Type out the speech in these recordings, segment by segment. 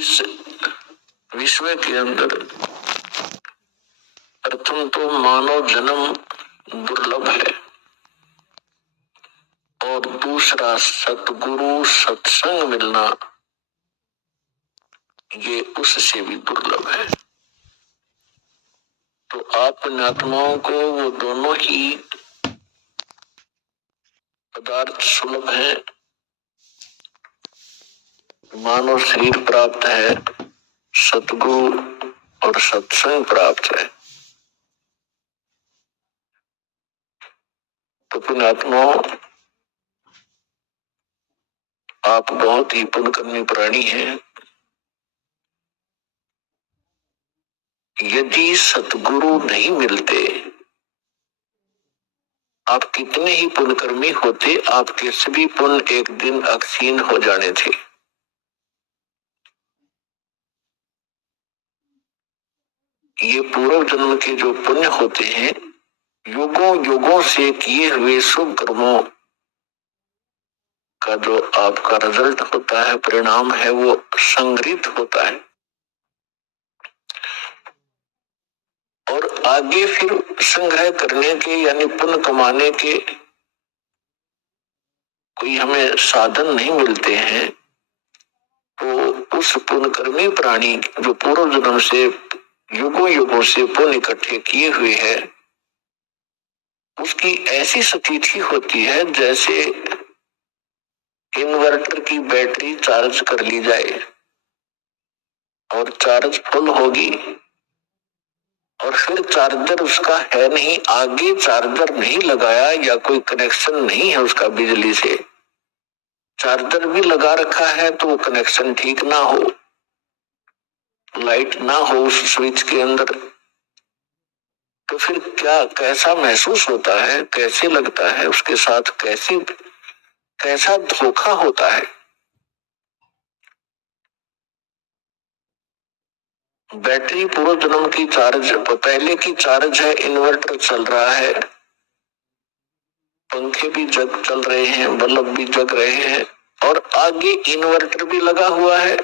इस विश्व के अंदर प्रथम तो मानव जन्म दुर्लभ है और दूसरा सतगुरु सत्संग मिलना ये उससे भी दुर्लभ है। तो आप पुण्यात्माओं को वो दोनों ही पदार्थ सुलभ है। मानव शरीर प्राप्त है, सतगुरु और सत्संग प्राप्त है। तो पुण्यात्माओं, आप बहुत ही पुण्यकर्मी प्राणी हैं। यदि सतगुरु नहीं मिलते, आप कितने ही पुण्यकर्मी होते, आपके सभी पुण्य एक दिन अक्षीण हो जाने थे। ये पूर्व जन्म के जो पुण्य होते हैं, युगों युगों से किए हुए शुभ कर्मों का जो आपका रिजल्ट होता है, परिणाम है, वो संग्रहित होता है और आगे फिर संग्रह करने के यानी पुण्य कमाने के कोई हमें साधन नहीं मिलते हैं। तो उस पुण्यकर्मी प्राणी जो पूर्व जन्म से युगों युगों से पुण्य इकट्ठे किए हुए है, उसकी ऐसी स्थिति होती है जैसे इन्वर्टर की बैटरी चार्ज कर ली जाए और चार्ज फुल होगी और फिर चार्जर उसका है नहीं, आगे चार्जर नहीं लगाया या कोई कनेक्शन नहीं है उसका बिजली से, चार्जर भी लगा रखा है तो वो कनेक्शन ठीक ना हो, लाइट ना हो उस स्विच के अंदर, तो फिर क्या कैसा महसूस होता है, कैसे लगता है, उसके साथ कैसा धोखा होता है। बैटरी पूर्व जन्म की चार्ज, पहले की चार्ज है, इन्वर्टर चल रहा है, पंखे भी जग चल रहे हैं, बल्ब भी जग रहे हैं और आगे इन्वर्टर भी लगा हुआ है,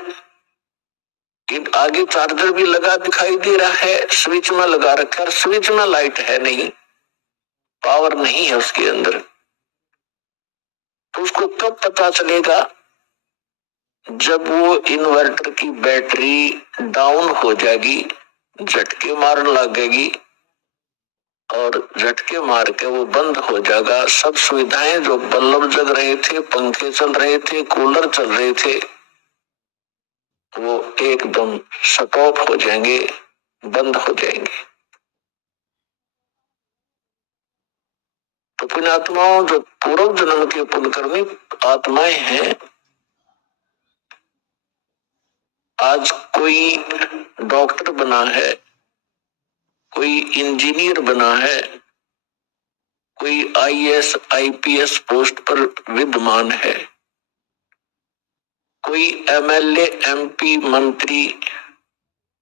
आगे चार्जर भी लगा दिखाई दे रहा है, स्विच में लगा रखा है, स्विच में लाइट है नहीं, पावर नहीं है उसके अंदर। तो उसको कब पता चलेगा? जब वो इन्वर्टर की बैटरी डाउन हो जाएगी, झटके मारने लगेगी और झटके मार के वो बंद हो जाएगा। सब सुविधाएं, जो बल्ब जग रहे थे, पंखे चल रहे थे, कूलर चल रहे थे, वो एकदम शट ऑफ हो जाएंगे, बंद हो जाएंगे। तो पुण्यात्माओं, जो पूर्व जन्म के पुण्यकर्मी आत्माएं हैं, आज कोई डॉक्टर बना है, कोई इंजीनियर बना है, कोई आईएएस आईपीएस पोस्ट पर विद्यमान है, कोई एमएलए एमपी मंत्री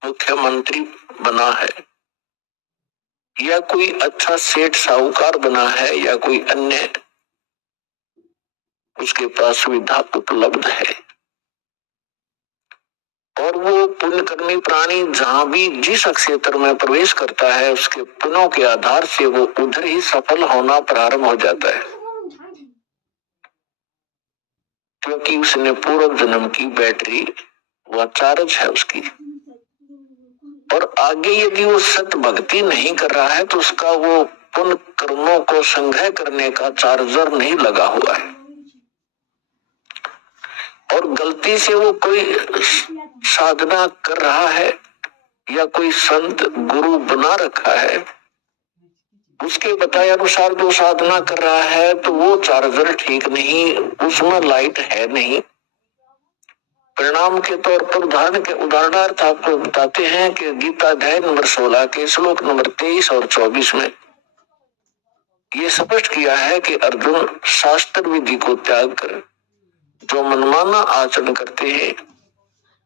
मुख्यमंत्री बना है, या कोई अच्छा सेठ साहूकार बना है, या कोई अन्य उसके पास सुविधा उपलब्ध है, और वो पुण्यकर्मी प्राणी जहां भी जिस क्षेत्र में प्रवेश करता है, उसके पुण्यों के आधार से वो उधर ही सफल होना प्रारंभ हो जाता है, क्योंकि उसने पूर्व जन्म की बैटरी वह चार्ज है उसकी। और आगे यदि वो सत भक्ति नहीं कर रहा है तो उसका वो पुण्य कर्मों को संग्रह करने का चार्जर नहीं लगा हुआ है, और गलती से वो कोई साधना कर रहा है या कोई संत गुरु बना रखा है, उसके बताए अनुसार जो साधना कर रहा है, तो वो चार्जर ठीक नहीं, उसमें लाइट है नहीं। परिणाम के तौर पर उदाहरणार्थ आपको बताते हैं कि गीता अध्याय नंबर 16 के श्लोक नंबर 23 और 24 में ये स्पष्ट किया है कि अर्जुन, शास्त्र विधि को त्याग कर जो मनमाना आचरण करते हैं,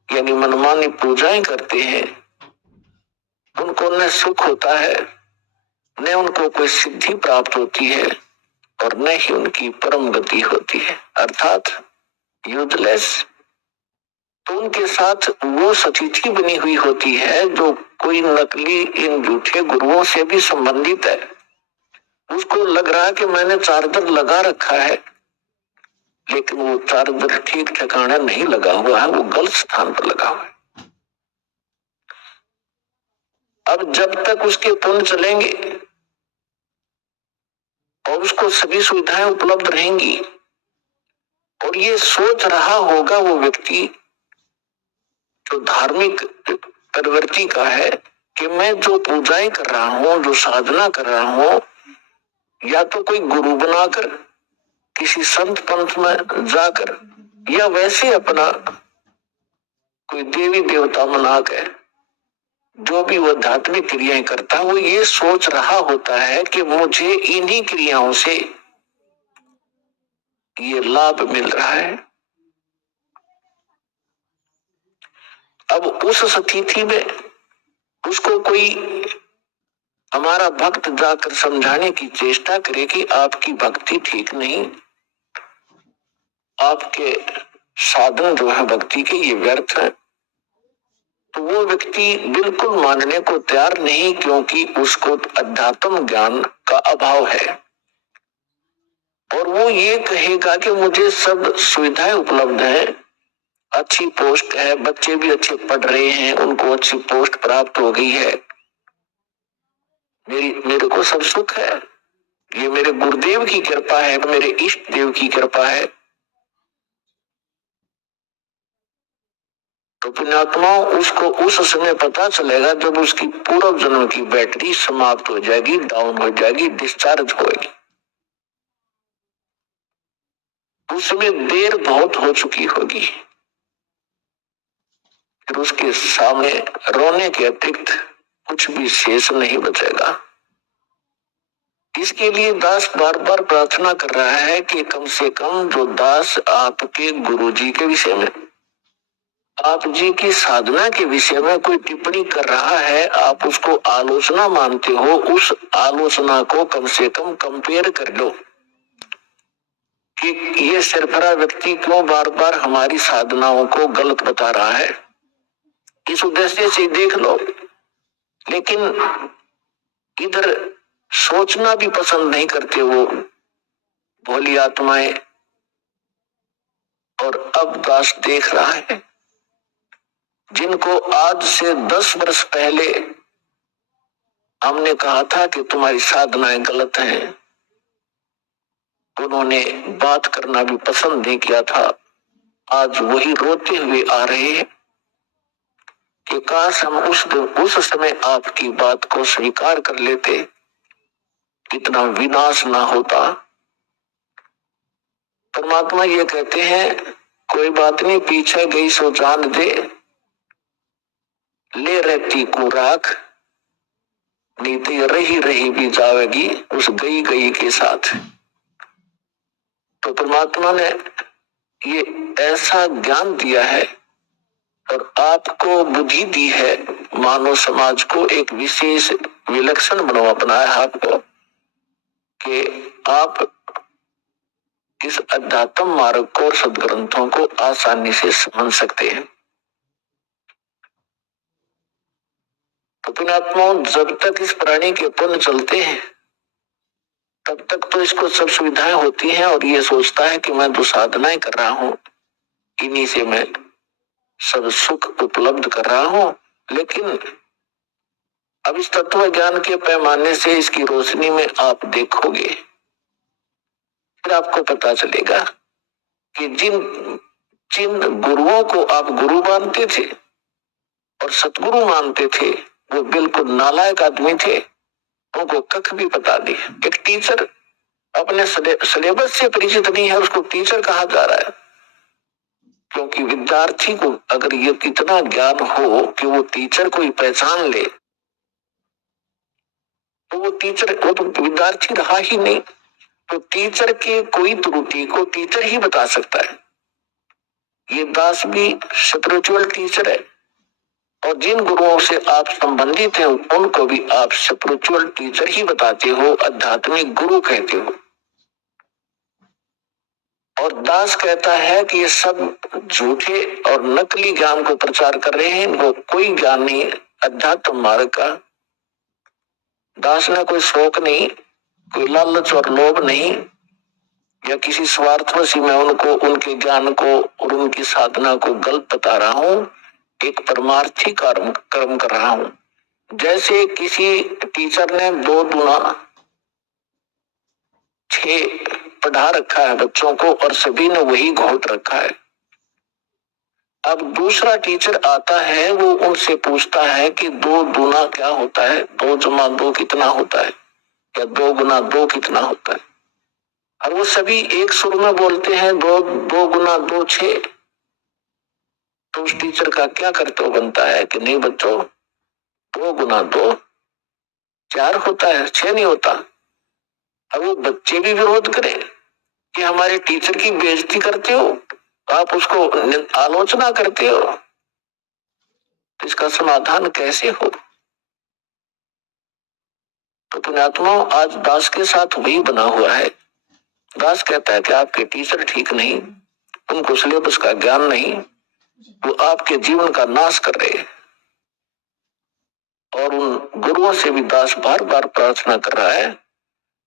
यानी मनमानी पूजाएं करते हैं, उनको न सुख होता है, न उनको कोई सिद्धि प्राप्त होती है और न ही उनकी परम गति होती है, अर्थात यूजलेस। तो उनके साथ वो सतिथि बनी हुई होती है जो कोई नकली इन झूठे गुरुओं से भी संबंधित है। उसको लग रहा है कि मैंने चार्जर लगा रखा है, लेकिन वो चार्जर ठीक ठिकाना नहीं लगा हुआ है, वो गलत स्थान पर लगा हुआ है। अब जब तक उसके पुण्य चलेंगे और उसको सभी सुविधाएं उपलब्ध रहेंगी और ये सोच रहा होगा वो व्यक्ति जो धार्मिक प्रवृत्ति का है कि मैं जो पूजाएं कर रहा हूं, जो साधना कर रहा हूं, या तो कोई गुरु बनाकर किसी संत पंथ में जाकर या वैसे अपना कोई देवी देवता बनाकर जो भी वो आध्यात्मिक क्रियाएं करता है, वो ये सोच रहा होता है कि मुझे इन्हीं क्रियाओं से ये लाभ मिल रहा है। अब उस स्थिति में उसको कोई हमारा भक्त जाकर समझाने की चेष्टा करे कि आपकी भक्ति ठीक नहीं, आपके साधन जो है भक्ति के ये व्यर्थ है, तो वो व्यक्ति बिल्कुल मानने को तैयार नहीं, क्योंकि उसको अध्यात्म ज्ञान का अभाव है। और वो ये कहेगा कि मुझे सब सुविधाएं उपलब्ध है, अच्छी पोस्ट है, बच्चे भी अच्छे पढ़ रहे हैं, उनको अच्छी पोस्ट प्राप्त हो गई है, मेरे को सब सुख है, ये मेरे गुरुदेव की कृपा है, मेरे इष्ट देव की कृपा है। तो पुण्यात्मा उसको उस समय पता चलेगा जब उसकी पूर्व जन्म की बैटरी समाप्त हो जाएगी, डाउन हो जाएगी, डिस्चार्ज होगी। उसमें देर बहुत हो चुकी होगी, फिर उसके सामने रोने के अतिरिक्त कुछ भी शेष नहीं बचेगा। इसके लिए दास बार बार प्रार्थना कर रहा है कि कम से कम जो दास आपके गुरु जी के विषय में, आप जी की साधना के विषय में कोई टिप्पणी कर रहा है, आप उसको आलोचना मानते हो, उस आलोचना को कम से कम कंपेयर कर लो कि ये सरफरा व्यक्ति क्यों बार बार हमारी साधनाओं को गलत बता रहा है, इस उद्देश्य से देख लो। लेकिन इधर सोचना भी पसंद नहीं करते वो भोली आत्माएं। और अब दास देख रहा है जिनको आज से 10 वर्ष पहले हमने कहा था कि तुम्हारी साधनाएं गलत हैं, उन्होंने बात करना भी पसंद नहीं किया था, आज वही रोते हुए आ रहे हैं कि काश हम उस समय आपकी बात को स्वीकार कर लेते, इतना विनाश ना होता। परमात्मा ये कहते हैं कोई बात नहीं, पीछे गई सो जान दे, ले रहती को राख, नीति रही रही भी जाएगी उस गई गई के साथ। तो परमात्मा ने ये ऐसा ज्ञान दिया है और आपको बुद्धि दी है, मानव समाज को एक विशेष विलक्षण बनवा बनाया है आपको कि आप इस अध्यात्म मार्ग को और सदग्रंथों को आसानी से समझ सकते हैं। तो पुण्यात्माओं, जब तक इस प्राणी के पुण्य चलते हैं तब तक तो इसको सब सुविधाएं होती हैं और ये सोचता है कि मैं तो साधनाएं कर रहा हूं, इन्हीं से मैं सब सुख उपलब्ध कर रहा हूं। लेकिन अब इस तत्व ज्ञान के पैमाने से इसकी रोशनी में आप देखोगे, फिर आपको पता चलेगा कि जिन गुरुओं को आप गुरु मानते थे और सतगुरु मानते थे, वो बिल्कुल नालायक आदमी थे, उनको कख भी पता नहीं। एक टीचर अपने सिलेबस से परिचित नहीं है, उसको टीचर कहा जा रहा है, क्योंकि विद्यार्थी को अगर ये कितना ज्ञान हो कि वो टीचर को ही पहचान ले, तो वो तो विद्यार्थी रहा ही नहीं। तो टीचर के कोई त्रुटि को टीचर ही बता सकता है। ये दास भी स्पिरिचुअल टीचर है और जिन गुरुओं से आप संबंधित हैं उनको भी आप स्पिरिचुअल टीचर ही बताते हो, आध्यात्मिक गुरु कहते हो। और दास कहता है कि ये सब झूठे और नकली ज्ञान को प्रचार कर रहे हैं, इनको कोई ज्ञान नहीं, अध्यात्म मार्ग का। दास ने कोई शौक नहीं, कोई लालच और लोभ नहीं, या किसी स्वार्थवशी मैं उनको, उनके ज्ञान को और उनकी साधना को गलत बता रहा हूं। एक परमार्थी कर्म कर रहा हूं। जैसे किसी टीचर ने 2 दूना 6 पढ़ा रखा है बच्चों को और सभी ने वही घोट रखा है। अब दूसरा टीचर आता है, वो उनसे पूछता है कि 2 दूना क्या होता है, 2 जमा 2 कितना होता है, या 2 गुना 2 कितना होता है। और वो सभी एक सुर में बोलते हैं 2 गुना 2 6। तो उस टीचर का क्या कर्तव्य बनता है कि नहीं बच्चों, 2 गुना 2 4 होता है, 6 नहीं होता। अब वो बच्चे भी विरोध करें कि हमारे टीचर की बेइज्जती करते हो, आप उसको आलोचना करते हो, तो इसका समाधान कैसे हो। तो पुण्यात्मा, आज दास के साथ वही बना हुआ है। दास कहता है कि आपके टीचर ठीक नहीं, उनको सिलेबस का ज्ञान नहीं, वो आपके जीवन का नाश कर रहे हैं। और उन गुरुओं से भी दास बार बार प्रार्थना कर रहा है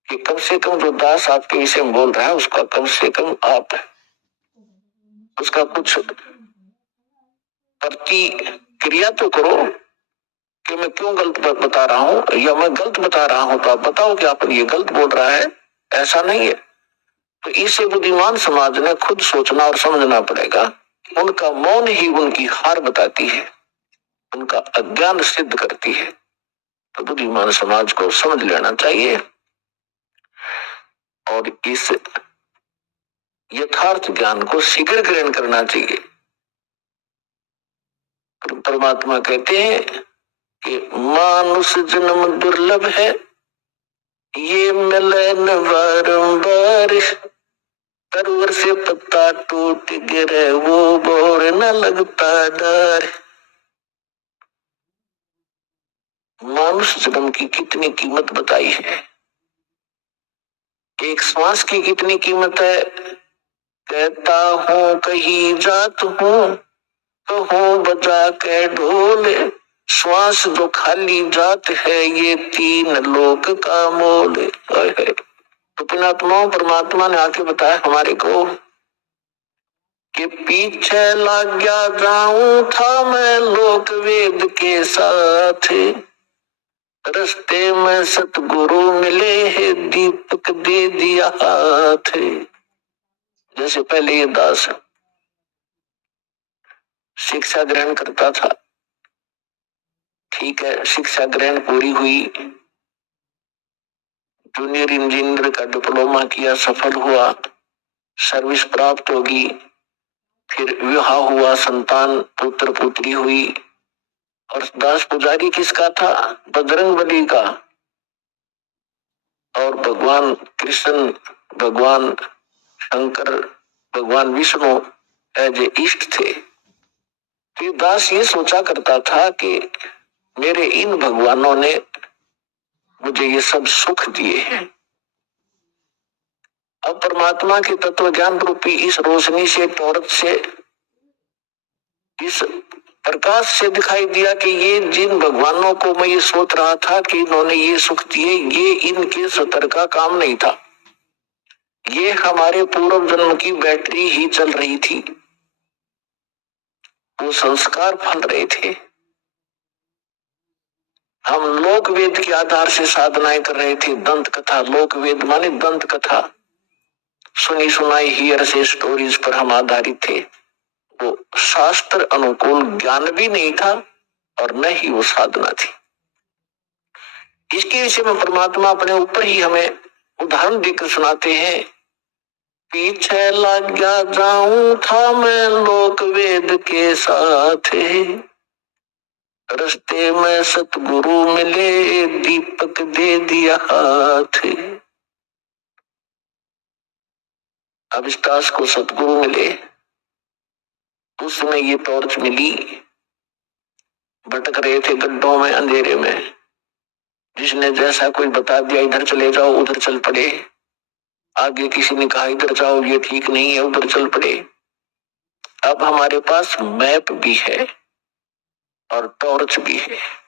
कि कम से कम जो दास आपके विषय में बोल रहा है उसका कम से कम आप उसका कुछ प्रतिक्रिया तो करो कि मैं क्यों गलत बता रहा हूं, या मैं गलत बता रहा हूं तो आप बताओ कि आप ये गलत बोल रहा है, ऐसा नहीं है। तो इसे बुद्धिमान समाज ने खुद सोचना और समझना पड़ेगा। उनका मौन ही उनकी हार बताती है, उनका अज्ञान सिद्ध करती है। तो बुद्धिमान समाज को समझ लेना चाहिए और इस यथार्थ ज्ञान को शीघ्र ग्रहण करना चाहिए। परमात्मा कहते हैं कि मानुष जन्म दुर्लभ है, ये मिले न बारंबार, तरवर से पत्ता टूट गिरे वो बोर न लगता डर। मानुष जन्म की कितनी कीमत बताई है, एक श्वास की कितनी कीमत है। कहता हूं कहीं जात हूं तो हूं बजा के ढोल, श्वास जो खाली जात है ये 3 लोक का मोल है। तो पुण्यात्माओं, परमात्मा ने आके बताया हमारे को कि पीछे लग गया जाऊं था मैं लोक वेद के साथ, रस्ते में सतगुरु मिले है दीपक दे दिया हाथ। जैसे पहले ये दास शिक्षा ग्रहण करता था, ठीक है, शिक्षा ग्रहण पूरी हुई, जूनियर इंजीनियर का डिप्लोमा किया, सफल हुआ, सर्विस प्राप्त होगी, फिर विवाह हुआ, संतान पुत्र पुत्री हुई। और दास पुजारी किसका था? बजरंगबली का। और भगवान कृष्ण, भगवान शंकर, भगवान विष्णु एज ए इष्ट थे। तो दास ये सोचा करता था कि मेरे इन भगवानों ने मुझे ये सब सुख दिए हैं। अब परमात्मा के तत्व ज्ञान रूपी इस रोशनी से, टॉर्च से, इस प्रकाश से दिखाई दिया कि ये जिन भगवानों को मैं ये सोच रहा था कि इन्होंने ये सुख दिए, ये इनके सतर का काम नहीं था, ये हमारे पूर्व जन्म की बैटरी ही चल रही थी, वो संस्कार फल रहे थे। हम लोक वेद के आधार से साधनाएं कर रहे थे। दंत कथा, लोक वेद माने दंत कथा, सुनी सुनाई हियर से स्टोरीज पर हम आधारित थे। वो शास्त्र अनुकूल ज्ञान भी नहीं था और न ही वो साधना थी। इसके विषय में परमात्मा अपने ऊपर ही हमें उदाहरण देकर सुनाते हैं। पीछे लग गया जाऊं था मैं लोक वेद के साथ, रस्ते में सतगुरु मिले दीपक दे दिया हाथ। अब इस दास को सतगुरु मिले, उस समय ये टॉर्च मिली, भटक रहे थे गड्ढों में, अंधेरे में, जिसने जैसा कोई बता दिया इधर चले जाओ उधर चल पड़े। आगे किसी ने कहा इधर जाओ, ये ठीक नहीं है, उधर चल पड़े। अब हमारे पास मैप भी है और टॉर्च भी है।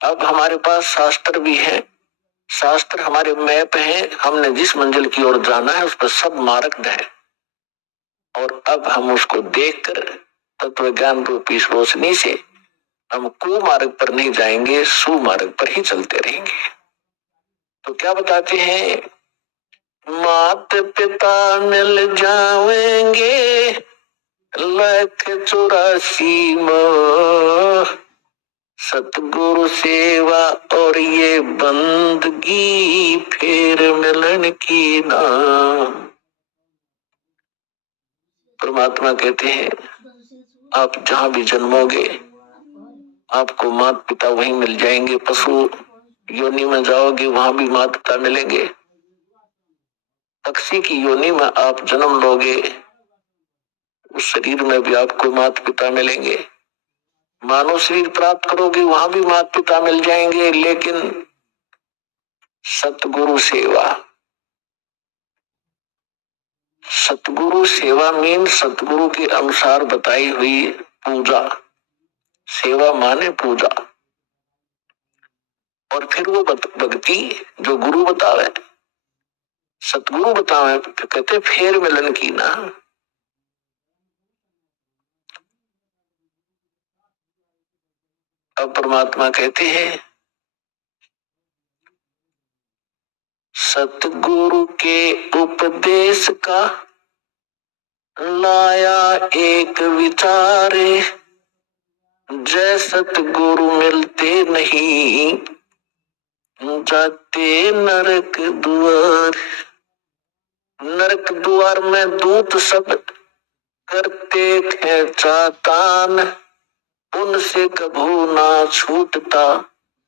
अब हमारे पास शास्त्र भी है, शास्त्र हमारे मैप है, हमने जिस मंजिल की ओर जाना है उस पर सब मार्ग है। और अब हम उसको देखकर तत्व ज्ञान रूपी इस रोशनी से हम कुमार्ग पर नहीं जाएंगे, सुमार्ग पर ही चलते रहेंगे। तो क्या बताते हैं, मात पिता मिल जाएंगे 184 में, सतगुरु सेवा और ये बंदगी फिर मिलन की ना। परमात्मा कहते हैं आप जहां भी जन्मोगे आपको माता पिता वहीं मिल जाएंगे। पशु योनि में जाओगे वहां भी माता पिता मिलेंगे। पक्षी की योनि में आप जन्म लोगे उस शरीर में भी आपको माता पिता मिलेंगे। मानव शरीर प्राप्त करोगे वहां भी माता पिता मिल जाएंगे। लेकिन सतगुरु सेवा, सतगुरु सेवा मीन सतगुरु के अनुसार बताई हुई पूजा। सेवा माने पूजा। और फिर वो भक्ति जो गुरु बतावे, सतगुरु बतावे, तो कहते फेर मिलन की ना। अब परमात्मा कहते हैं सतगुरु के उपदेश का लाया एक विचारे, जय सतगुरु मिलते नहीं जाते नरक द्वार। नरक द्वार में दूत सब करते थे चातान, उनसे कभू ना छूटता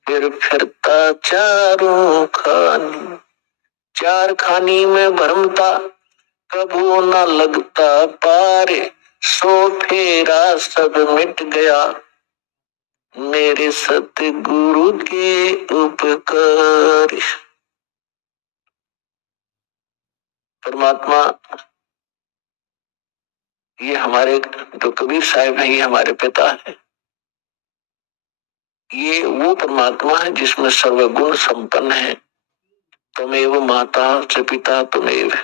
फिर फिरता चारों खानी। चार खानी में भरमता कभू ना लगता पारे, सो फेरा सब मिट गया मेरे सतगुरु के उपकार। परमात्मा ये हमारे जो कबीर साहिब है ये हमारे पिता है। ये वो परमात्मा है जिसमें सर्वगुण संपन्न है। तुमेव माता च पिता तुमेव,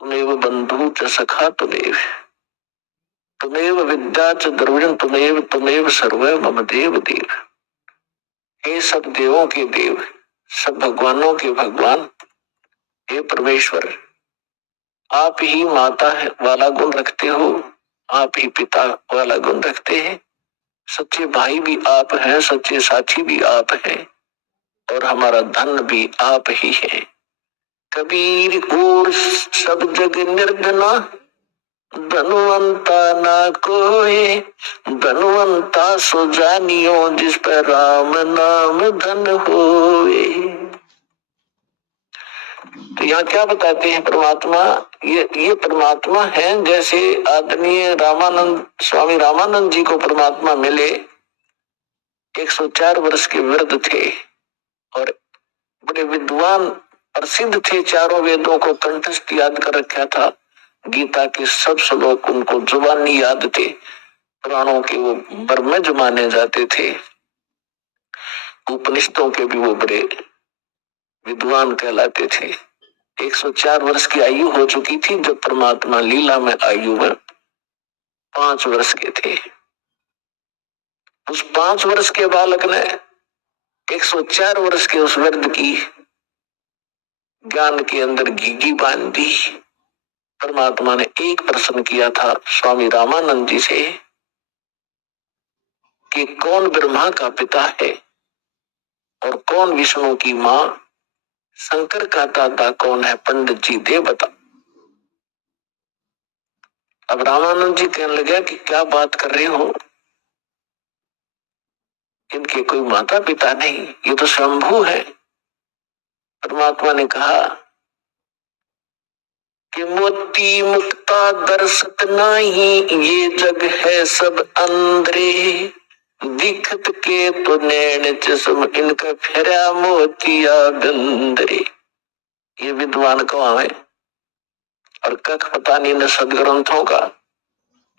तुमेव बंधु च सखा तुमेव, तुमेव विद्या च द्रविण तुमेव, तुमेव सर्व मम देव देव। हे सब देवों के देव, सब भगवानों के भगवान, हे परमेश्वर, आप ही माता है वाला गुण रखते हो, आप ही पिता वाला गुण रखते हैं। सच्चे भाई भी आप हैं, सच्चे साथी भी आप हैं, और हमारा धन भी आप ही है। कबीर और सब जग निर्धना, धनवंता ना कोई, धनवंता सो जानियो जिस पर राम नाम धन होए। तो यहाँ क्या बताते हैं परमात्मा, ये परमात्मा है जैसे आदरणीय रामानंद स्वामी रामानंद जी को परमात्मा मिले, 104 वर्ष के वृद्ध थे और बड़े विद्वान प्रसिद्ध थे, चारों वेदों को कंठस्थ याद कर रखा था, गीता के सब श्लोक उनको जुबानी याद थे, पुराणों के वो बर्मज माने जाते थे, उपनिषदों के भी वो बड़े विद्वान कहलाते थे। 104 वर्ष की आयु हो चुकी थी जब परमात्मा लीला में आयु में 5 वर्ष के थे। उस 5 वर्ष के बालक ने 104 वर्ष के उस वृद्ध की ज्ञान के अंदर घीघी बांध दी। परमात्मा ने एक प्रश्न किया था स्वामी रामानंद जी से कि कौन ब्रह्मा का पिता है और कौन विष्णु की मां, शंकर का दादा कौन है, पंडित जी दे बता। अब रामानंद जी कहने लगे कि क्या बात कर रहे हो, इनके कोई माता पिता नहीं, ये तो शंभु है। परमात्मा ने कहा कि मोती मुक्ता दर्शत नहीं, ये जग है सब अंधरे, दिखत के तो नैन चश्म इनका फेरा मोतिया गंदरे। ये विद्वान को हमें और कख पता नहीं न सदग्रंथों का।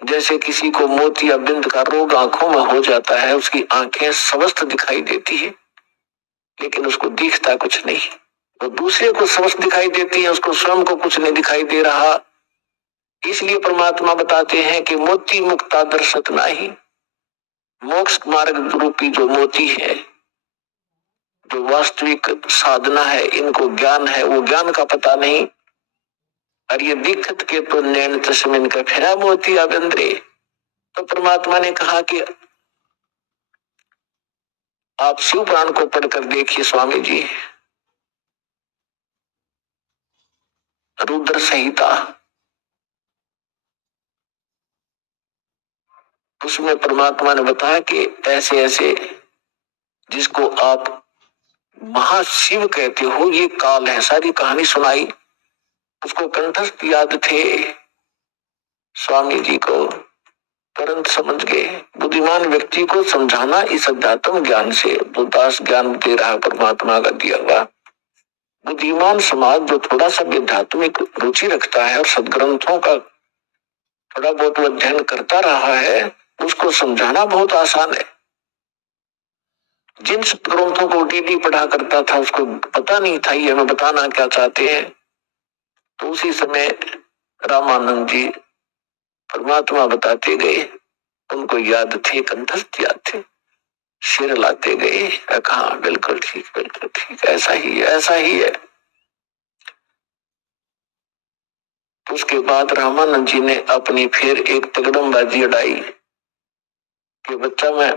जैसे किसी को मोती या बिंद का रोग आंखों में हो जाता है, उसकी आंखें स्वस्थ दिखाई देती है लेकिन उसको दिखता कुछ नहीं। वो दूसरे को स्वस्थ दिखाई देती है, उसको स्वयं को कुछ नहीं दिखाई दे रहा। इसलिए परमात्मा बताते हैं कि मोती मुक्ता दर्शत नाही। मोक्ष मार्ग रूपी जो मोती है, जो वास्तविक साधना है, इनको ज्ञान है, वो ज्ञान का पता नहीं। और ये दिक्कत के तो नैन तस्मिन का फेरा मोती अबंद्रे। तो परमात्मा ने कहा कि आप शिव पुराण को पढ़कर देखिए स्वामी जी, रुद्र संहिता, उसमें परमात्मा ने बताया कि ऐसे ऐसे जिसको आप महाशिव कहते हो, ये काल है। सारी कहानी सुनाई, उसको कंठस्थ याद थे स्वामी जी को, तुरंत समझ गए। बुद्धिमान व्यक्ति को समझाना इस अध्यात्म ज्ञान से, तो दास ज्ञान दे रहा परमात्मा का दिया हुआ। बुद्धिमान समाज जो थोड़ा सा भी आध्यात्मिक रुचि रखता है और सदग्रंथों का थोड़ा बहुत अध्ययन करता रहा है, उसको समझाना बहुत आसान है। जिन सदग्रंथों को डेली पढ़ा करता था, उसको पता नहीं था ये हमें बताना क्या चाहते हैं। तो उसी समय रामानंद जी परमात्मा बताते गए, उनको याद थे, कंठस्थ याद थे, सिर लाते गए, कहा बिल्कुल ठीक, ऐसा ही है, ऐसा ही है। उसके बाद रामानंद जी ने अपनी फिर एक तगड़मबाजी अड़ाई कि बच्चा, मैं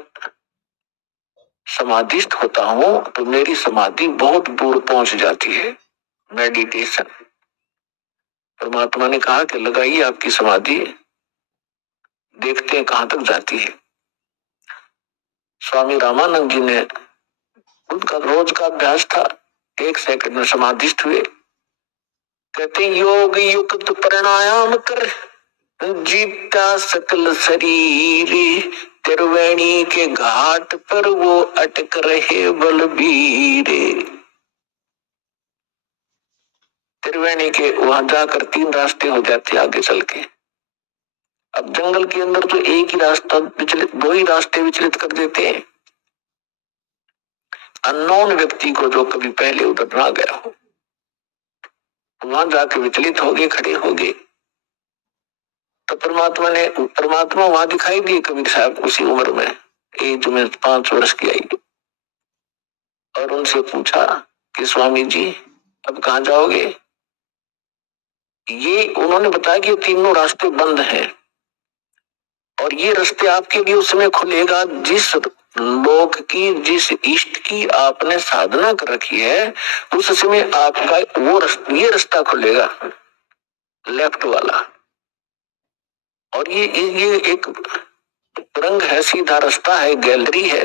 समाधिस्थ होता हूं तो मेरी समाधि बहुत दूर पहुंच जाती है, मेडिटेशन। परमात्मा ने कहा कि लगाइए आपकी समाधि, देखते हैं कहां तक जाती है। स्वामी रामानंद जी ने, उनका रोज का अभ्यास था, 1 सेकंड में समाधिस्थ हुए। कहते योग युक्त प्राणायाम कर जीता सकल शरीर, त्रिवेणी के घाट पर वो अटक रहे बलबीर। त्रिवेणी के वहां जाकर 3 रास्ते हो जाते आगे चल के। अब जंगल के अंदर तो एक ही रास्ता विचलित, 2 ही रास्ते विचलित कर देते हैं। अननोन व्यक्ति को जो कभी पहले उधर ना गया हो, वहां जाके विचलित हो गए, खड़े हो गए। तो परमात्मा वहां दिखाई दिए कबीर साहब उसी उम्र में, एज में 5 वर्ष की आई, और उनसे पूछा कि स्वामी जी अब कहाँ जाओगे। ये उन्होंने बताया कि 3 रास्ते बंद हैं और ये रास्ते आपके लिए उस समय खुलेगा जिस लोक की, जिस इष्ट की आपने साधना कर रखी है, उस समय आपका वो ये रास्ता खुलेगा, लेफ्ट वाला। और ये एक रंग है, सीधा रास्ता है, गैलरी है।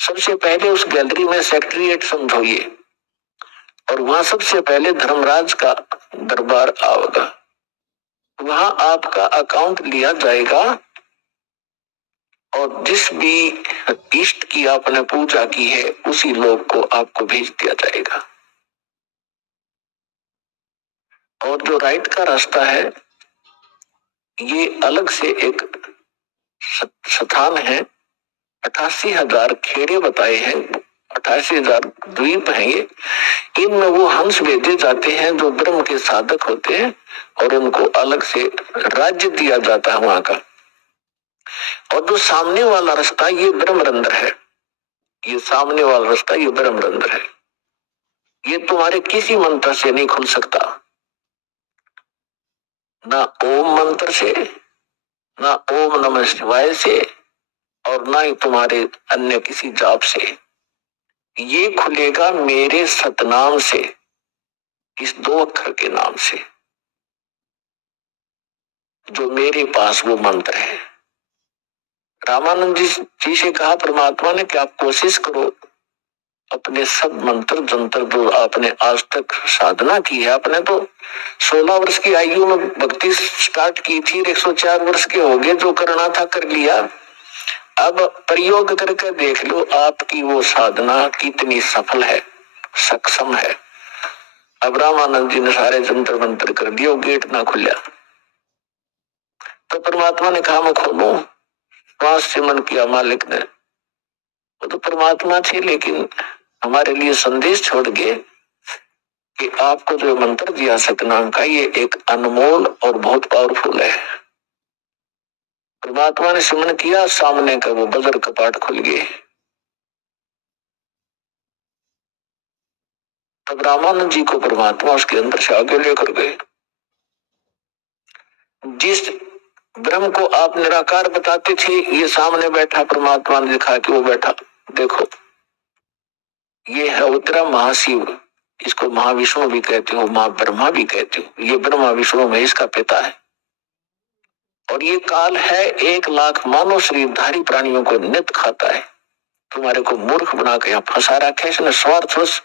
सबसे पहले उस गैलरी में सेक्रेटरीएट समझोइए, और वहां सबसे पहले धर्मराज का दरबार आएगा। वहां आपका अकाउंट लिया जाएगा और जिस भी इष्ट की आपने पूजा की है उसी लोग को आपको भेज दिया जाएगा। और जो राइट का रास्ता है, ये अलग से एक स्थान है, 88,000 खेड़े बताए हैं, 88,000 द्वीप हैं ये। इनमें वो हंस भेजे जाते हैं जो ब्रह्म के साधक होते हैं, और उनको अलग से राज्य दिया जाता है वहां का। और जो सामने वाला रास्ता, ये ब्रह्मरंध्र है, ये सामने वाला रास्ता ये ब्रह्मरंध्र है। ये तुम्हारे किसी मंत्र से नहीं खुल सकता, ना ओम मंत्र से, ना ओम नमः शिवाय से, और ना ही तुम्हारे अन्य किसी जाप से। ये खुलेगा मेरे सतनाम से, इस 2 अक्षर के नाम से, जो मेरे पास वो मंत्र है। रामानंद जी से कहा परमात्मा ने कि आप कोशिश करो, अपने सब मंत्र जंतर जो आपने आज तक साधना की है, आपने तो 16 वर्ष की आयु में भक्ति स्टार्ट की थी, 104 वर्ष के हो गए, जो करना था कर लिया। अब प्रयोग करके देख लो आपकी वो साधना कितनी सफल है, सक्षम है। अब रामानंद जी ने सारे जंतर मंतर कर दिया, गेट ना खुला। तो परमात्मा ने कहा मैं खोलूं। श्वास से मन किया मालिक ने, वो तो परमात्मा थे लेकिन हमारे लिए संदेश छोड़ गए कि आपको जो मंत्र दिया सतनाम का, ये एक अनमोल और बहुत पावरफुल है। परमात्मा ने सुमन किया, सामने का वो बजर कपाट खुल गए। तब रामानंद जी को परमात्मा उसके अंदर से आगे लेकर गए। जिस ब्रह्म को आप निराकार बताते थे, ये सामने बैठा परमात्मा ने दिखा कि वो बैठा। देखो ये है उत्तरा महाशिव, इसको महाविष्णु भी कहते हो, मां ब्रह्मा भी कहते हो। ये ब्रह्मा विष्णु महेश का पिता है। और ये काल है 1,00,000 मानव शरीरधारी प्राणियों को नित खाता है। तुम्हारे को मूर्ख बना के यहाँ फंसा रखा है इसने स्वार्थवश।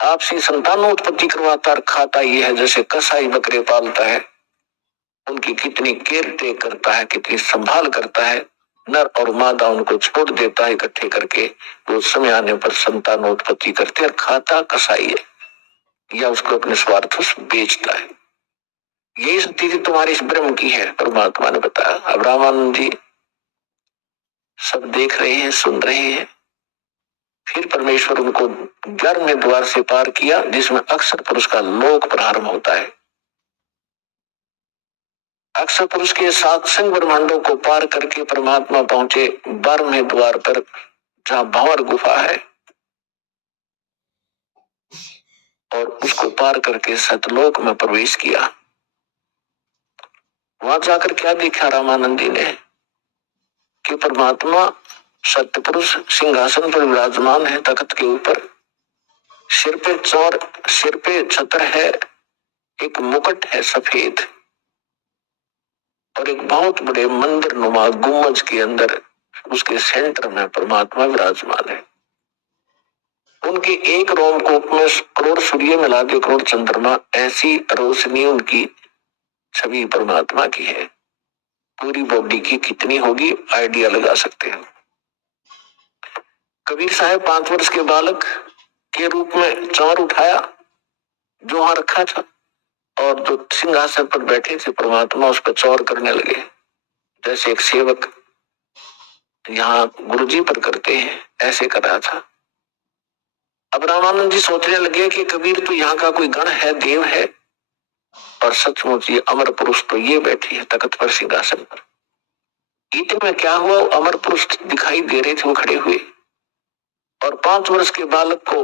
आपसे संतानोत्पत्ति करवाता और खाता ये है जैसे कसाई बकरे पालता है, उनकी कितनी केयर टेक करता है, कितनी संभाल करता है। नर और मादा उनको छोड़ देता है इकट्ठे करके, वो समय आने पर संतानोत्पत्ति करते और खाता कसाई है या उसको अपने स्वार्थवश बेचता है। यही स्थिति तुम्हारी इस ब्रह्म की है, परमात्मा ने बताया। अब रामानंद जी सब देख रहे हैं, सुन रहे हैं। फिर परमेश्वर उनको 11वें द्वार से पार किया, जिसमें अक्षर पुरुष का लोक प्रारंभ होता है। अक्षर पुरुष के 7 संग ब्रह्मांडों को पार करके परमात्मा पहुंचे 12वें द्वार पर, जहां भंवर गुफा है, और उसको पार करके सतलोक में प्रवेश किया। वहां जाकर क्या देखा रामानंद जी ने कि परमात्मा सत्य पुरुष सिंहासन पर विराजमान है, तख्त के ऊपर। सिर पे चौर, सिर पे छत्र है, एक मुकुट है सफेद, और एक बहुत बड़े मंदिर नुमा गुम्बज के अंदर उसके सेंटर में परमात्मा विराजमान है। उनके एक रोमकूप में करोड़ सूर्य मिला के करोड़ चंद्रमा, ऐसी रोशनी उनकी छवि परमात्मा की है। पूरी बॉडी की कितनी होगी आइडिया लगा सकते हैं। कबीर साहब 5 वर्ष के बालक के रूप में चौर उठाया जो वहां रखा था, और जो सिंहासन पर बैठे थे परमात्मा उस पर चौर करने लगे, जैसे एक सेवक यहाँ गुरुजी पर करते हैं, ऐसे कर रहा था। अब रामानंद जी सोचने लगे कि कबीर तो यहाँ का कोई गण है, देव है, और सचमुच ये अमर पुरुष तो ये बैठे हैं तख्त पर, सिंहासन पर। इतने में क्या हुआ, अमर पुरुष दिखाई दे रहे थे, वो खड़े हुए और 5 वर्ष के बालक को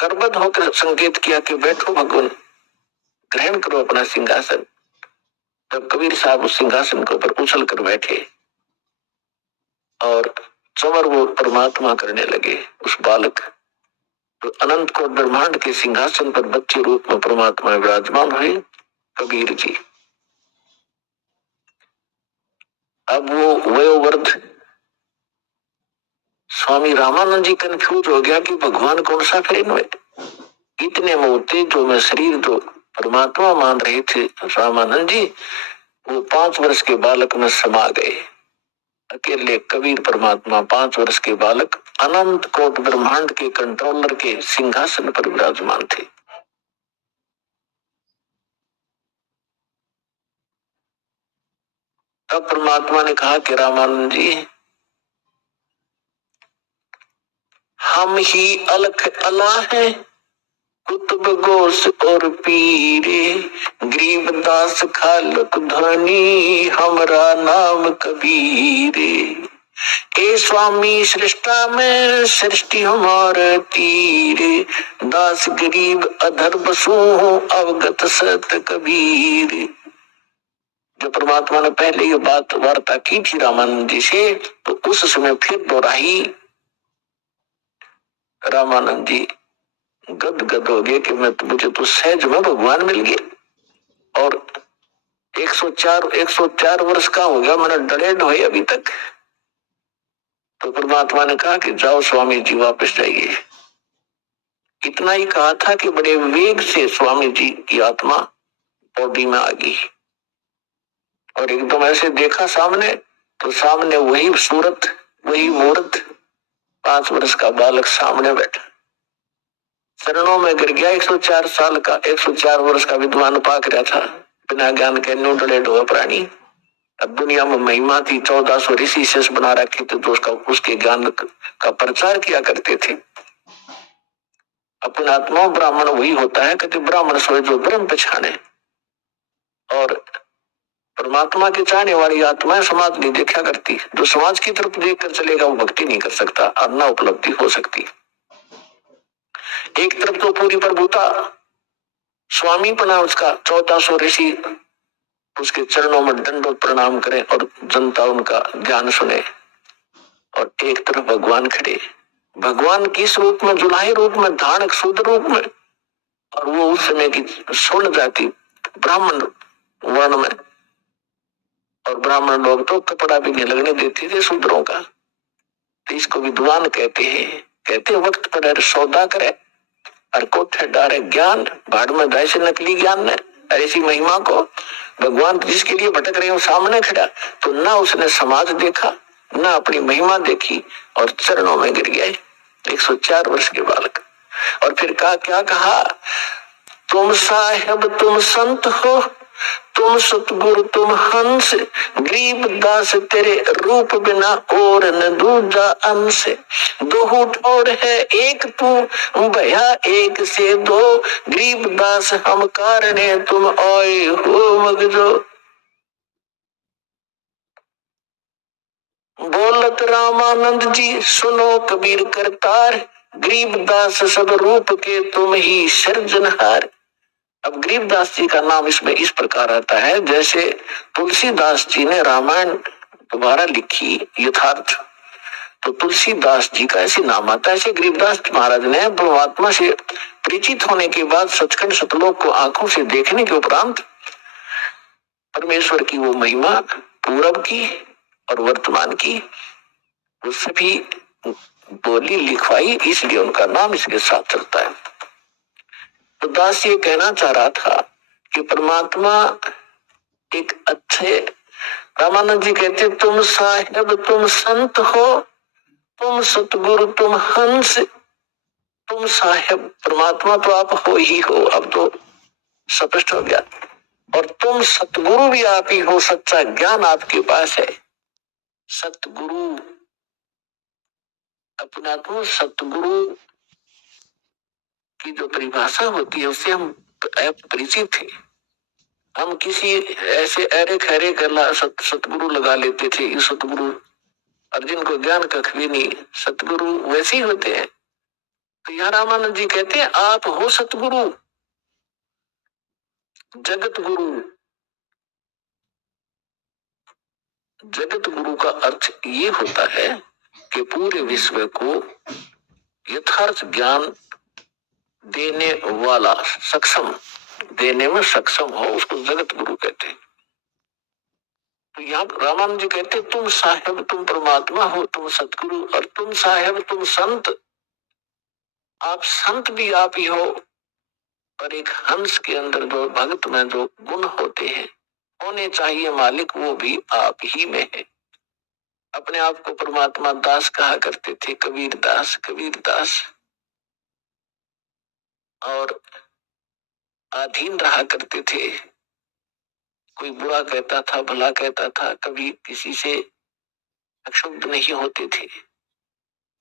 करबद्ध होकर संकेत किया कि बैठो भगवान, ग्रहण करो अपना सिंहासन। तब कबीर साहब उस सिंहासन के ऊपर उछल कर बैठे और चमर वो परमात्मा करने लगे। उस बालक तो अनंत कोट ब्रह्मांड के सिंहासन पर बच्चे रूप में परमात्मा विराजमान हुए कबीर जी। अब वो वयोवृद्ध स्वामी रामानंद जी कंफ्यूज हो गया कि भगवान कौन सा फिर इनमें। इतने मोटे जो मैं शरीर जो परमात्मा मान रहे थे रामानंद जी, वो 5 वर्ष के बालक में समा गए। अकेले कबीर परमात्मा 5 वर्ष के बालक अनंत कोट ब्रह्मांड के कंट्रोलर के सिंहासन पर विराजमान थे। तब परमात्मा ने कहा कि रामानंद जी, हम ही अलख अला है, कुतुब गोस और पीरे, गरीबदास खालक धनी, हमरा नाम कबीरे। ए स्वामी सृष्टा में सृष्टि हमारे तीरे, दास गरीब अधर बसू अवगत सत कबीर। जो परमात्मा ने पहले ये बात वार्ता की थी रामानंद जी से, तो उस समय फिर दोहराई। रामानंद जी गदगद हो गए कि मुझे तो सहज में भगवान मिल गए, और 104 वर्ष का हो गया, मैंने डरे ढोए अभी तक। तो परमात्मा ने कहा कि जाओ स्वामी जी वापस जाइए। इतना ही कहा था कि बड़े वेग से स्वामी जी की आत्मा बॉडी में आ गई, और एकदम ऐसे देखा सामने, तो सामने वही सूरत, वही मूर्त, 5 वर्ष का बालक सामने बैठा। चरणों में गिर गया। 104 साल का, 104 वर्ष का विद्वान पाक रहा था, बिना ज्ञान के न्यूटले ढोआ प्राणी। अब दुनिया में महिमा थी, 1400 ऋषि शेष बना रखे थे, तो उसके ज्ञान का प्रचार किया करते थे। अपना आत्मा ब्राह्मण वही होता है, कहते ब्राह्मण सोए जो ब्रह्म पहचाने। और परमात्मा के चाहने वाली आत्माएं समाज नहीं देखा करती। जो समाज की तरफ देख कर चलेगा वो भक्ति नहीं कर सकता और न उपलब्धि हो सकती। एक तरफ तो पूरी प्रभुता, स्वामी पना उसका, 1400 ऋषि उसके चरणों में दंडोत प्रणाम करें और जनता उनका ज्ञान सुने। और एक तरफ भगवान खड़े, भगवान किस रूप में, जुलाही रूप में, धानक शूद्र रूप में। और वो उस समय की स्वर्ण जाति ब्राह्मण वर्ण में, और ब्राह्मण लोग तो कपड़ा भी नहीं लगने देते थे शूद्रों का। तो इसको विद्वान कहते हैं। कहते वक्त पर सौदा करे और कोठे डारे ज्ञान, भाड़ में दाय से नकली ज्ञान ने। ऐसी महिमा को भगवान जिसके लिए भटक रहे हो सामने खड़ा, तो ना उसने समाज देखा, ना अपनी महिमा देखी, और चरणों में गिर गए 104 वर्ष के बालक। और फिर क्या कहा, तुम साहेब तुम संत हो, तुम सतगुरु तुम हंस, गरीब दास तेरे रूप बिना और न दूजा अंश। दो ठोर है एक तू भया एक से दो, गरीब दास हम कारणे तुम आए हो मगजो। बोलत रामानंद जी सुनो कबीर करतार, गरीब दास सब रूप के तुम ही सृजनहार। अब गरीबदास जी का नाम इसमें इस प्रकार आता है, जैसे तुलसीदास जी ने रामायण दोबारा लिखी यथार्थ, तो तुलसीदास जी का ऐसे नाम आता है। ऐसे गरीबदास महाराज ने परमात्मा से परिचित होने के बाद सचखंड सतलोक को आंखों से देखने के उपरांत परमेश्वर की वो महिमा पूर्व की और वर्तमान की वो सभी बोली लिखवाई, इसलिए उनका नाम इसके साथ चलता है। तो दास ये कहना चाह रहा था कि परमात्मा एक अच्छे, रामानंद जी कहते तुम साहेब तुम संत हो, तुम सतगुरु तुम हंस। तुम साहेब परमात्मा तो आप हो ही हो, अब तो स्पष्ट हो गया। और तुम सतगुरु भी आप ही हो, सच्चा ज्ञान आपके पास है। सतगुरु अपना तो सतगुरु की जो परिभाषा होती है उससे हम परिचित थे। हम किसी ऐसे अरे खरे करला सतगुरु लगा लेते थे, ये सतगुरु, और जिनको ज्ञान कख भी नहीं, सतगुरु वैसे ही होते हैं। तो यहाँ रामानंद जी कहते हैं आप हो सतगुरु, जगत गुरु। जगत गुरु का अर्थ ये होता है कि पूरे विश्व को यथार्थ ज्ञान देने वाला, सक्षम, देने में सक्षम हो, उसको जगत गुरु कहते हैं। तो यहाँ रामानंद जी कहते तुम साहेब तुम परमात्मा हो, तुम सतगुरु, और तुम साहेब तुम संत। आप संत भी आप ही हो, और एक हंस के अंदर जो भक्त में जो गुण होते हैं, होने चाहिए मालिक, वो भी आप ही में है। अपने आप को परमात्मा दास कहा करते थे, कबीर दास, कबीर दास, और अधीन रहा करते थे। कोई बुरा कहता था, भला कहता था, कभी किसी से अक्षुब्ध नहीं होते थे।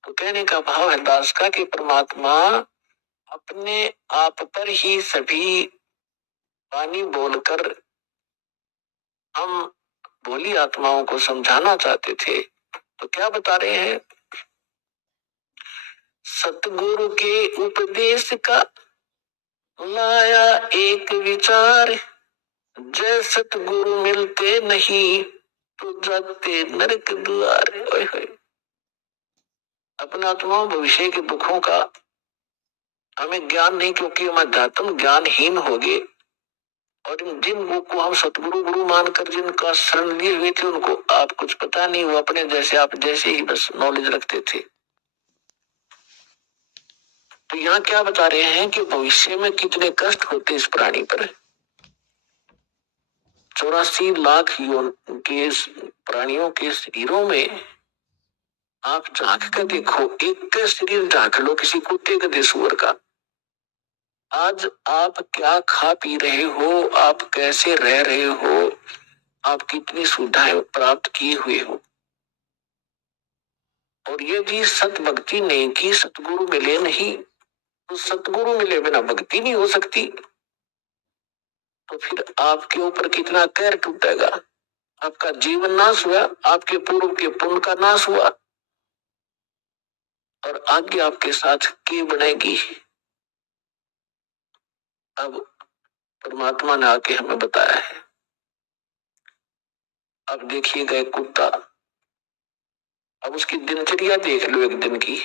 तो कहने का भाव है दास का कि परमात्मा अपने आप पर ही सभी वाणी बोलकर हम भोली आत्माओं को समझाना चाहते थे। तो क्या बता रहे हैं, सतगुरु के उपदेश का लाया एक विचार, जय सतगुरु मिलते नहीं तो जाते नरक द्वार। अपने आत्माओं भविष्य के दुखों का हमें ज्ञान नहीं, क्योंकि हम अध्यात्म ज्ञानहीन हो गए। और जिन को हम सतगुरु गुरु मानकर जिनका शरण लिए हुए थे, उनको आप कुछ पता नहीं, वो अपने जैसे आप जैसे ही बस नॉलेज रखते थे। तो यहाँ क्या बता रहे हैं कि भविष्य में कितने कष्ट होते इस प्राणी पर। 84 लाख के प्राणियों के शरीरों में आप झांक कर देखो, एक का शरीर झांक लो किसी कुत्ते का, सुअर का, आज आप क्या खा पी रहे हो, आप कैसे रह रहे हो, आप कितनी सुविधाएं प्राप्त किए हुए हो। और यदि सत भक्ति नहीं की, सतगुरु मिले नहीं, तो सतगुरु मिले बिना भक्ति नहीं हो सकती। तो फिर आपके ऊपर कितना कहर टूटेगा, आपका जीवन नाश हुआ, आपके पूर्व के पुण्य का नाश हुआ, और आगे आपके साथ क्या बनेगी। अब परमात्मा ने आके हमें बताया है। अब देखिएगा एक कुत्ता, अब उसकी दिनचर्या देख लो एक दिन की,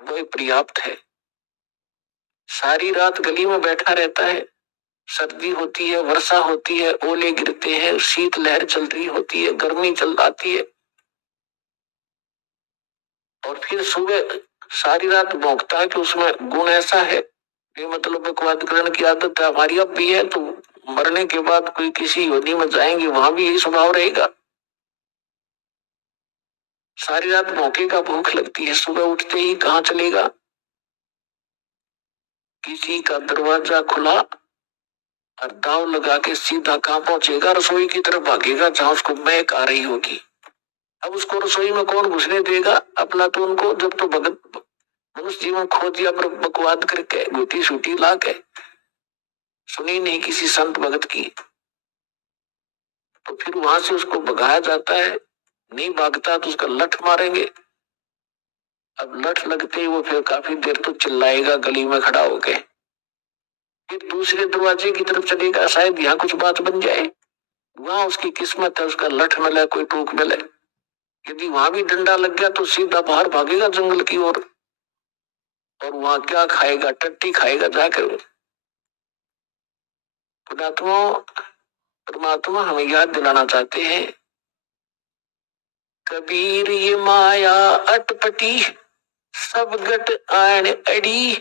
वो पर्याप्त है। सारी रात गली में बैठा रहता है, सर्दी होती है, वर्षा होती है, ओले गिरते हैं, शीत लहर चल रही होती है, गर्मी चल आती है, और फिर सुबह सारी रात भौंकता है कि उसमें गुण ऐसा है, ये मतलब बकवाद ग्रहण की आदत है हमारी अब भी है, तो मरने के बाद कोई किसी योनि में जाएंगे, वहां भी यही स्वभाव रहेगा। सारी रात भौंकेगा, भूख लगती है, सुबह उठते ही कहाँ चलेगा, किसी का दरवाजा खुला और दाव लगा के सीधा कहाँ पहुंचेगा, रसोई की तरफ भागेगा जहां उसको महक आ रही होगी। अब उसको रसोई में कौन घुसने देगा, अपना तो उनको जब तो भगत मनुष्य जीवन खो दिया, पर बकवाद करके गोटी सूटी ला के सुनी नहीं किसी संत भगत की, तो फिर वहां से उसको भगाया जाता है। नहीं भागता तो उसका लठ मारेंगे। अब लठ लगते ही वो फिर काफी देर तो चिल्लाएगा गली में खड़ा होके, फिर दूसरे दरवाजे की तरफ चलेगा, शायद यहाँ कुछ बात बन जाए, वहां उसकी किस्मत है, उसका लठ मिले, कोई टूक मिले। यदि वहां भी डंडा लग गया तो सीधा बाहर भागेगा जंगल की ओर, और वहां क्या खाएगा, टट्टी खाएगा जाकर। पुणात्मा परमात्मा हमें याद दिलाना चाहते हैं, कबीर ये माया अटपटी, सब गट आन अड़ी,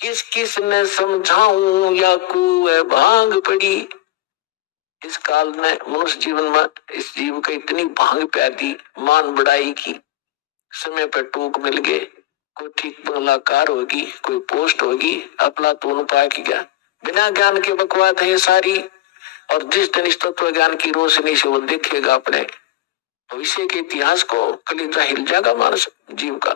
किस किस ने समझाऊं या कुएं भांग पड़ी। इस काल में मनुष्य जीवन में इस जीव को इतनी भांग प्यादी, मान बढ़ाई की, समय पर टूक मिल गए, कोई ठीक बंगलाकार होगी, कोई पोस्ट होगी, अपना तो उपाय किया, बिना ज्ञान के बकवाद है सारी। और जिस दिन इस तत्व ज्ञान की रोशनी से वो देखेगा अपने भविष्य के इतिहास को, कलेजा हिल जाएगा मानस जीव का।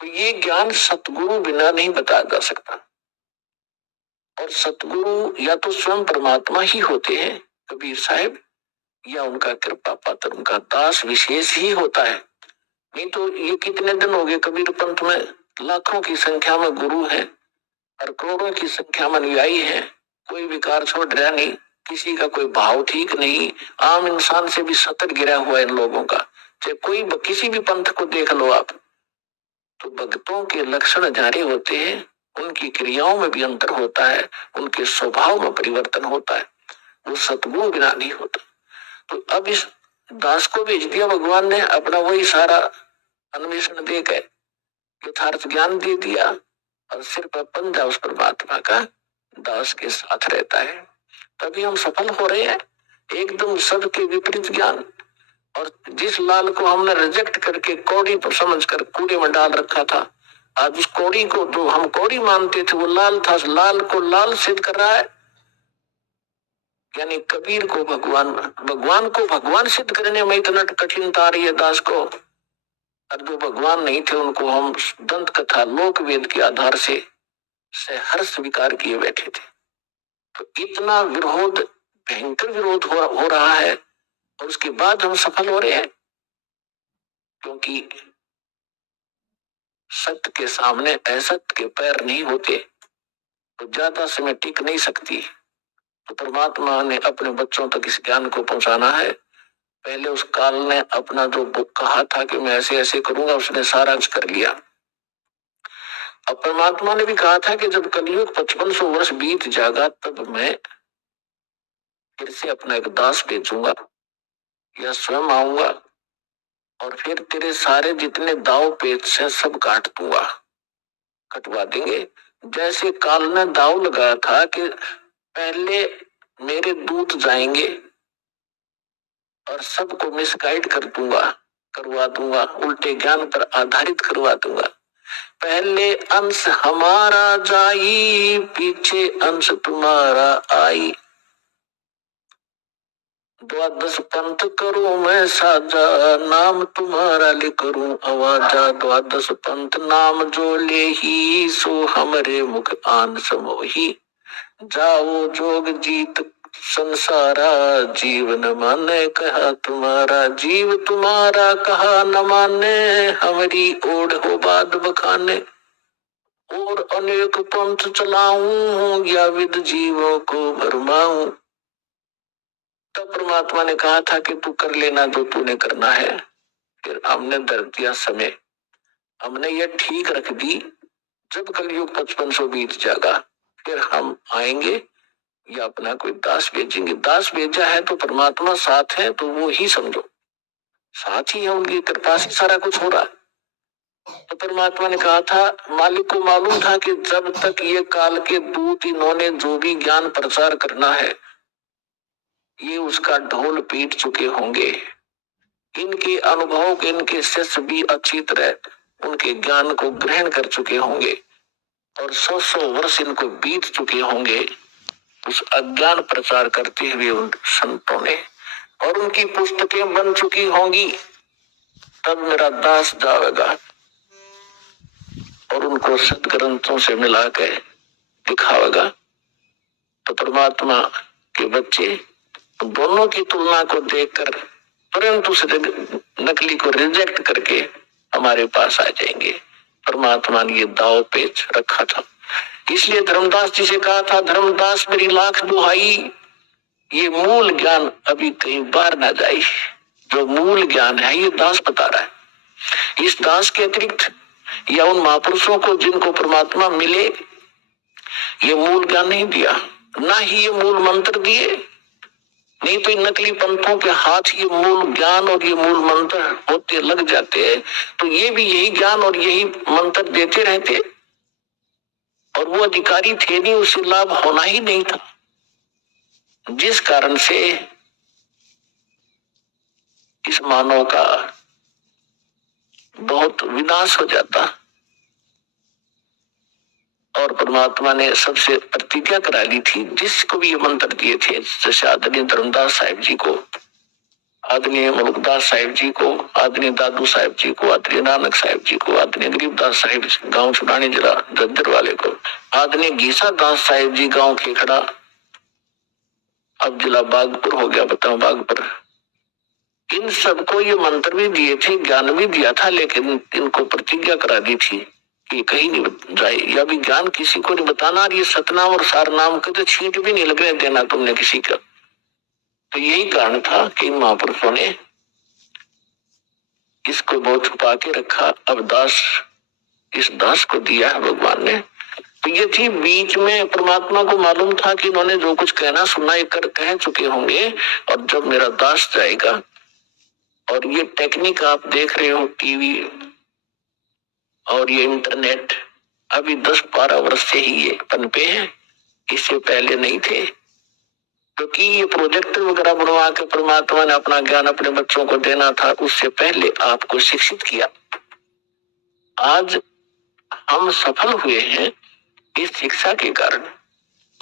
तो ये ज्ञान सतगुरु बिना नहीं बताया जा सकता, और सतगुरु या तो स्वयं परमात्मा ही होते हैं कबीर साहब, या उनका कृपा पात्र, उनका दास विशेष ही होता है। नहीं तो ये कितने दिन हो गए कबीर पंथ में लाखों की संख्या में गुरु हैं और करोड़ों की संख्या में अनुयायी हैं, कोई विकार छोड़ रहा नहीं, किसी का कोई भाव ठीक नहीं, आम इंसान से भी सतर गिरा हुआ इन लोगों का। चाहे कोई किसी भी पंथ को देख लो आप, तो भक्तों के लक्षण जारी होते हैं, उनकी क्रियाओं में भी अंतर होता है, उनके स्वभाव में परिवर्तन होता है, वो सतगुरु बिना नहीं होता। तो अब इस दास को भेज दिया भगवान ने, अपना वही सारा अन्वेषण दे के यथार्थ ज्ञान दे दिया, और सिर पर पंजा उस परमात्मा का दास के साथ रहता है। तभी हम सफल हो रहे हैं। एकदम सबके विपरीत ज्ञान, और जिस लाल को हमने रिजेक्ट करके कौड़ी पर समझकर कूड़े में डाल रखा था, आज उस कौड़ी को जो हम कौड़ी मानते थे वो लाल था, लाल को लाल सिद्ध कर रहा है। यानी कबीर को भगवान, भगवान को भगवान सिद्ध करने में इतना कठिनता आ रही है दास को, और जो भगवान नहीं थे उनको हम दंत कथा लोक वेद के आधार से हर्ष स्वीकार किए बैठे थे। तो इतना विरोध, भयंकर विरोध हो रहा है, और उसके बाद हम सफल हो रहे हैं, क्योंकि सत्य के सामने असत्य के पैर नहीं होते, तो ज्यादा समय टिक नहीं सकती। तो परमात्मा ने अपने बच्चों तक इस ज्ञान को पहुंचाना है। पहले उस काल ने अपना जो बुक कहा था कि मैं ऐसे ऐसे करूंगा, उसने सारा कर लिया। अब परमात्मा ने भी कहा था कि जब कलयुग 5500 वर्ष बीत जाएगा, तब मैं फिर से अपना एक दास भेजूंगा या स्वयं आऊंगा, और फिर तेरे सारे जितने दाव पेच से सब काट दूंगा, कटवा देंगे। जैसे काल ने दाव लगाया था कि पहले मेरे दूत जाएंगे और सबको मिसगाइड कर दूंगा, करवा दूंगा, उल्टे ज्ञान पर आधारित करवा दूंगा, पहले अंश हमारा जाई, पीछे अंश तुम्हारा आई। द्वादश पंथ करूं मैं साजा, नाम तुम्हारा ले करूं आवाजा। द्वादश पंथ नाम जो ले ही, सो हमरे मुख आन समोही। जाओ जोग जीत संसारा, जीवन माने कहा तुम्हारा। जीव तुम्हारा कहा न माने, हमारी ओढ़ हो बाद बखाने। और अनेक पंथ चलाऊं, या विद जीवों को भरमाऊं। तब परमात्मा ने कहा था कि तू कर लेना जो तूने करना है। फिर हमने धर दिया समय, हमने ये ठीक रख दी। जब कलयुग 5500 बीत जाएगा, फिर हम आएंगे या अपना कोई दास भेजेंगे। दास भेजा है तो परमात्मा साथ है, तो वो ही समझो साथ ही है, उनकी कृपा से सारा कुछ हो रहा है। तो परमात्मा ने कहा था, मालिक को मालूम था कि जब तक ये काल के दूत इन्होंने जो भी ज्ञान प्रचार करना है, ये उसका ढोल पीट चुके होंगे। इनके अनुभव के इनके शिष्य भी अच्छी तरह उनके ज्ञान को ग्रहण कर चुके होंगे, और 100 वर्ष इनको बीत चुके होंगे उस अज्ञान प्रचार करते हुए उन संतों ने, और उनकी पुस्तकें बन चुकी होंगी। तब मेरा दास जाएगा और उनको सदग्रंथों से मिला के दिखावेगा। तो परमात्मा के बच्चे दोनों की तुलना को देखकर तुरंत उस नकली को रिजेक्ट करके हमारे पास आ जाएंगे। परमात्मा ने ये दाव पेच रखा था। इसलिए धर्मदास जी से कहा था, धर्मदास मेरी लाख दुहाई, ये मूल ज्ञान अभी कहीं बाहर ना जाए। जो मूल ज्ञान है ये दास बता रहा है। इस दास के अतिरिक्त या उन महापुरुषों को जिनको परमात्मा मिले, ये मूल ज्ञान नहीं दिया, ना ही ये मूल मंत्र दिए। नहीं तो इन नकली पंथों के हाथ ये मूल ज्ञान और ये मूल मंत्र होते लग जाते, तो ये भी यही ज्ञान और यही मंत्र देते रहते, और वो अधिकारी थे नहीं, उससे लाभ होना ही नहीं था। जिस कारण से इस मानव का बहुत विनाश हो जाता। और परमात्मा ने सबसे प्रतिज्ञा करा ली थी, जिसको भी ये मंत्र दिए थे, जैसे आदरणीय धर्मदास साहिब जी को, आदरणीय मुल्कदास साहिब जी को, आदरणीय दादू साहिब जी को, आदरणीय नानक साहिब जी को, आदरणीय गरीबदास साहिब गांव छुड़ानी जिला जज्जर वाले को, आदरणीय गीसा दास साहिब जी गांव खेखड़ा, अब जिला बागपुर हो गया, बताओ बागपुर। इन सबको ये मंत्र भी दिए थे, ज्ञान भी दिया था, लेकिन इनको प्रतिज्ञा करा दी थी कि कहीं नहीं जाए, या भी ज्ञान किसी को नहीं बताना। ये सतनाम और सारनाम के तो छींट भी नहीं लगने देना तुमने किसी का। तो यही कारण था कि महापुरुषों ने इसको बहुत छुपा के रखा। अब दास, इस दास को दिया है भगवान ने। तो ये थी बीच में परमात्मा को मालूम था कि इन्होंने जो कुछ कहना सुना ये कर कह चुके होंगे, और जब मेरा दास जाएगा, और ये टेक्निक आप देख रहे हो, टीवी और ये इंटरनेट अभी 10-12 वर्ष से ही ये पनपे हैं, इससे पहले नहीं थे। क्योंकि ये प्रोजेक्टर वगैरह बनवा के परमात्मा ने अपना ज्ञान अपने बच्चों को देना था, उससे पहले आपको शिक्षित किया। आज हम सफल हुए हैं इस शिक्षा के कारण,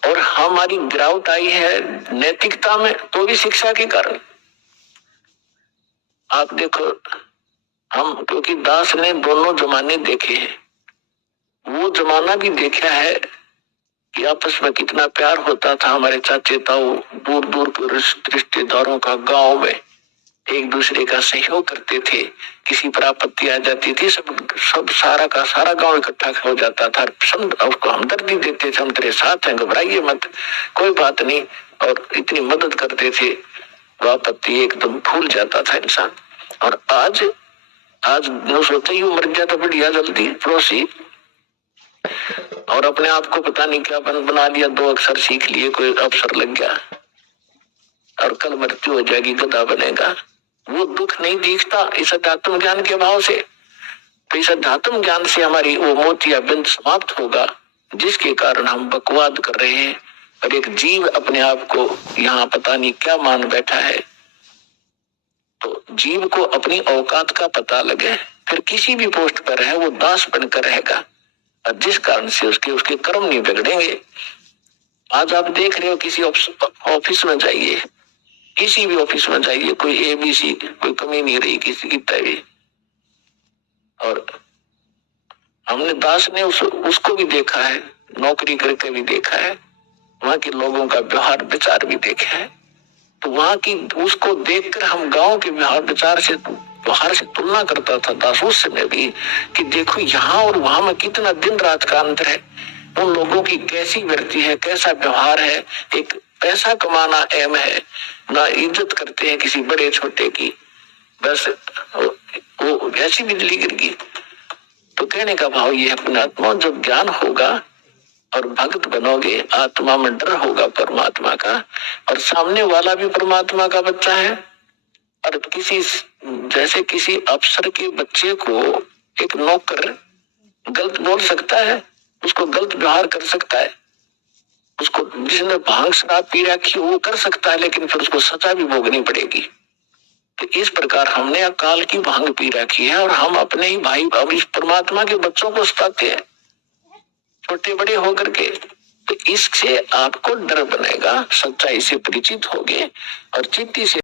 और हमारी गिरावट आई है नैतिकता में, तो भी शिक्षा के कारण। आप देखो, हम क्योंकि दास ने दोनों जमाने देखे हैं, वो जमाना भी देखा है कि आपस में कितना प्यार होता था। हमारे चाचे ताऊ दूर दूर के रिश्तेदारों का गांव में एक दूसरे का सहयोग करते थे। किसी पर आपत्ति आ जाती थी, सब सारा का सारा गांव इकट्ठा हो जाता था, सब उसको हमदर्दी देते थे, हम तेरे साथ हैं, घबराइए मत, कोई बात नहीं, और इतनी मदद करते थे। वो आपत्ति एकदम भूल जाता था इंसान। और आज जो सोचते ही मर गया तो बढ़िया जल्दी पड़ोसी, और अपने आप को पता नहीं क्या बना लिया, 2 अक्षर सीख लिए, कोई अफसर लग गया, और कल मृत्यु हो जाएगी, गधा बनेगा। वो दुख नहीं दिखता इस अध्यात्म ज्ञान के अभाव से। तो इस अध्यात्म ज्ञान से हमारी वो मोतिया बिंद समाप्त होगा, जिसके कारण हम बकवाद कर रहे हैं, और एक जीव अपने आप को यहाँ पता नहीं क्या मान बैठा है। तो जीव को अपनी औकात का पता लगे, फिर किसी भी पोस्ट पर रहे वो दास बनकर रहेगा, और जिस कारण से उसके कर्म नहीं बिगड़ेंगे। आज आप देख रहे हो किसी ऑफिस में जाइए, किसी भी ऑफिस में जाइए, कोई एबीसी कोई कमी नहीं रही किसी की तभी। और हमने दास ने उसको भी देखा है, नौकरी करके भी देखा है, वहां के लोगों का व्यवहार विचार भी देखा है। तो वहां की उसको देखकर हम गांव के व्यवहार विचार से बाहर से तुलना करता था दास उस समय भी, कि देखो यहाँ और वहां में कितना दिन रात का अंतर है। उन लोगों की कैसी वृत्ति है, कैसा व्यवहार है, एक पैसा कमाना अहम है, ना इज्जत करते हैं किसी बड़े छोटे की, बस वो वैसी बिजली गिर गई। तो कहने का भाव ये अपने आत्मा जब ज्ञान होगा और भक्त बनोगे, आत्मा में डर होगा परमात्मा का, और सामने वाला भी परमात्मा का बच्चा है। और जैसे किसी अफसर के बच्चे को एक नौकर गलत बोल सकता है, उसको गलत व्यवहार कर सकता है, उसको जिसने भांग शराब पी रखी वो कर सकता है, लेकिन फिर उसको सजा भी भोगनी पड़ेगी। तो इस प्रकार हमने अकाल की भांग पी रखी है और हम अपने ही भाई इस परमात्मा के बच्चों को सताते हैं छोटे बड़े होकर के। तो इससे आपको डर बनेगा, सच्चाई से परिचित होगे और चित्ती से